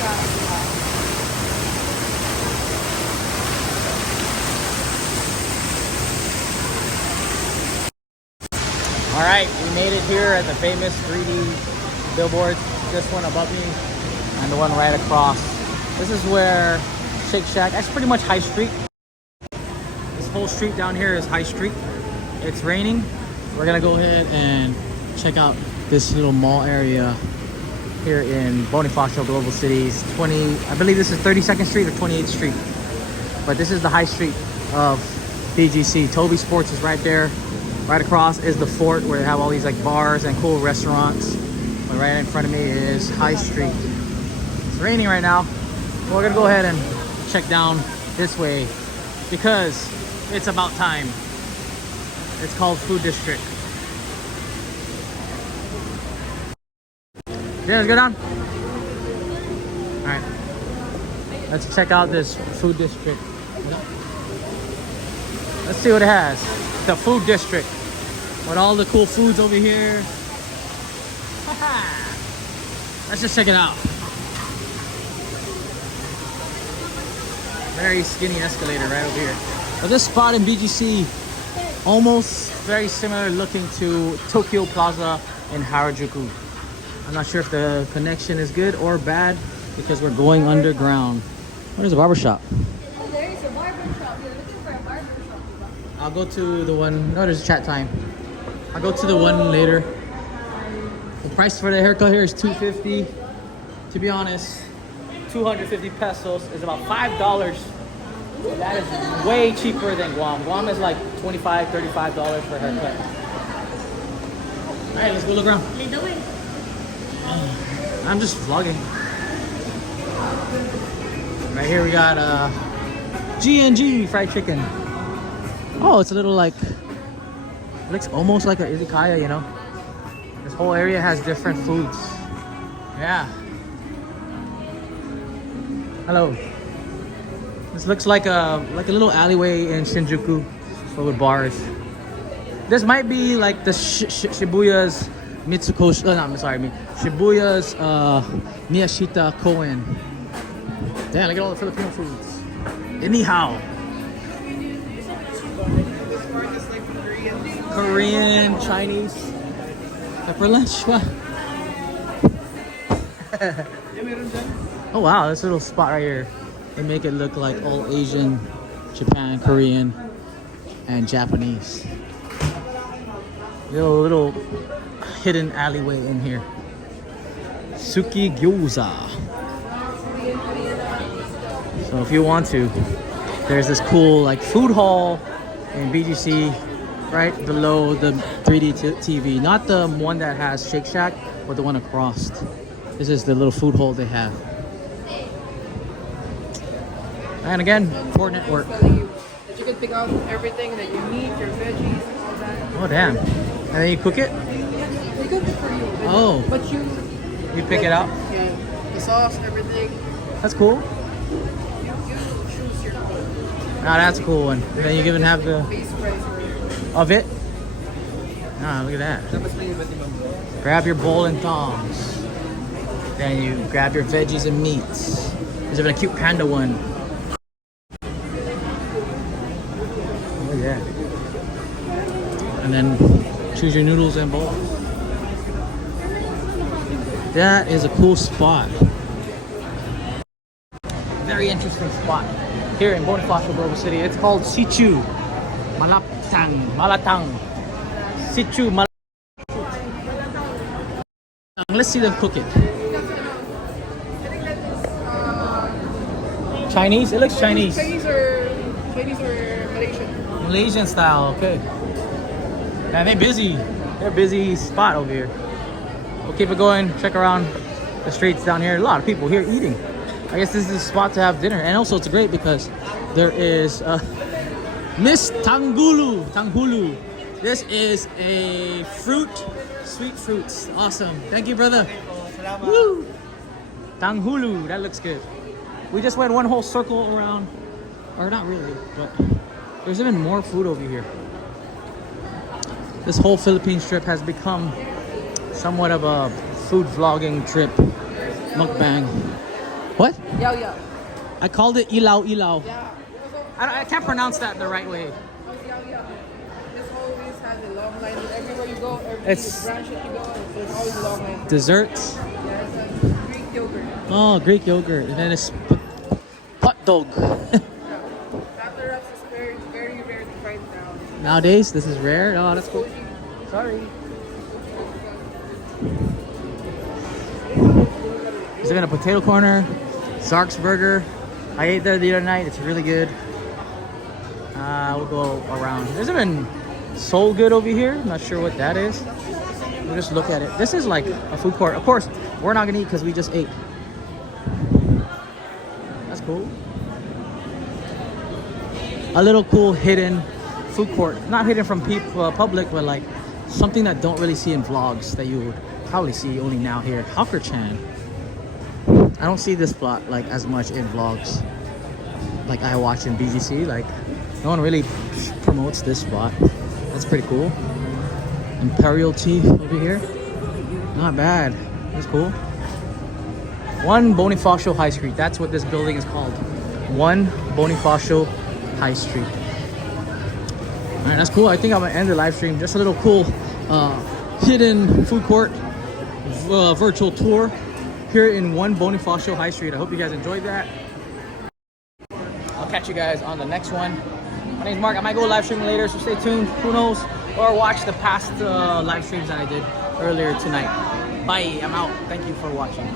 All right, we made it here at the famous 3D billboard. This one above me and the one right across. This is where Shake Shack, that's pretty much High Street. This whole street down here is High Street. It's raining. We're gonna go ahead and check out this little mall area here in Bonifacio Global City's I believe this is 32nd Street or 28th Street. But this is the High Street of BGC. Toby Sports is right there. Right across is the fort where they have all these like bars and cool restaurants. But right in front of me is High Street. It's raining right now. We're gonna go ahead and check down this way because it's about time. It's called Food District. Yeah, let's go down. All right, let's check out this Food District. Let's see what it has. The Food District with all the cool foods over here. Let's just check it out. Very skinny escalator right over here. But this spot in BGC, almost very similar looking to Tokyo Plaza in Harajuku. I'm not sure if the connection is good or bad because we're going underground. Where's the barber shop? Oh, there is a barber shop. You're looking for a barber shop. I'll go to the one. No, there's chat time. I'll go to the one later. The price for the haircut here is $250. To be honest, 250 pesos is about $5. That is way cheaper than Guam. Guam is like $25, $35 for a haircut. All right, let's go look around. What are you doing? I'm just vlogging. Right here we got G&G fried chicken. Oh, it's a little like, it looks almost like a izakaya, you know. This whole area has different foods. Yeah. Hello. This looks like a little alleyway in Shinjuku filled with bars. This might be like the Shibuya's Mitsukoshi. No, I'm sorry, Shibuya's Miyashita Koen. Damn, look at all the Filipino foods. Anyhow. Korean, Chinese. For lunch, what? Oh wow, this little spot right here. They make it look like all Asian, Japan, Korean, and Japanese. Little hidden alleyway in here. Suki Gyoza. So if you want to, there's this cool like food hall in BGC right below the 3D TV. Not the one that has Shake Shack, but the one across. This is the little food hall they have. And again, Ford Network. That you can pick out everything that you need, your veggies and all that. Oh damn. And then you cook it? We cook it for you. Oh. But you pick it out? Yeah. The sauce, everything. That's cool. You choose your food. Ah, that's a cool one. And then you even have the Base price of it. Ah, look at that. Grab your bowl and tongs. Then you grab your veggies and meats. There's even a cute panda one. Oh yeah. And then choose your noodles and bowls. That is a cool spot. Very interesting spot here in Bonifacio Global City. It's called Sichu Malatang. Sichu Malatang. Let's see them cook it. Chinese? It looks Chinese. Chinese or Malaysian? Malaysian style, okay. Man, they're busy. They're a busy spot over here. We'll keep it going. Check around the streets down here. A lot of people here eating. I guess this is a spot to have dinner. And also it's great because there is Miss Tanghulu. This is a sweet fruits. Awesome. Thank you, brother. Woo! Tanghulu, that looks good. We just went one whole circle around, or not really, but there's even more food over here. This whole Philippines trip has become somewhat of a food vlogging trip, mukbang. What? Yao Yao. I called it ilaw ilaw. Yeah. I can't pronounce that the right way. Yao Yao. This always has a long line. Everywhere you go, every It's branch that you go, there's always a long line. desserts. There's a Greek yogurt. Oh, Greek yogurt. And then it's hot dog. After wraps is very, very rare to find now. Nowadays, this is rare. Oh, that's cool. Sorry. There's even a potato corner, Zark's Burger. I ate there the other night. It's really good. We'll go around. There's even Soul Good over here. I'm not sure what that is. We'll just look at it. This is like a food court. Of course, we're not gonna eat because we just ate. That's cool. A little cool hidden food court. Not hidden from people, public, but like something that don't really see in vlogs that you would probably see only now here. Hawker-chan. I don't see this spot like as much in vlogs like I watch in BGC. Like no one really promotes this spot. That's pretty cool. Imperial tea over here. Not bad. That's cool. One Bonifacio High Street. That's what this building is called. One Bonifacio High Street. Alright, that's cool. I think I'm gonna end the live stream. Just a little cool hidden food court virtual tour here in One Bonifacio High Street. I hope you guys enjoyed that. I'll catch you guys on the next one. My name's Mark. I might go live stream later, so stay tuned. Who knows? Or watch the past live streams that I did earlier tonight. Bye. I'm out. Thank you for watching.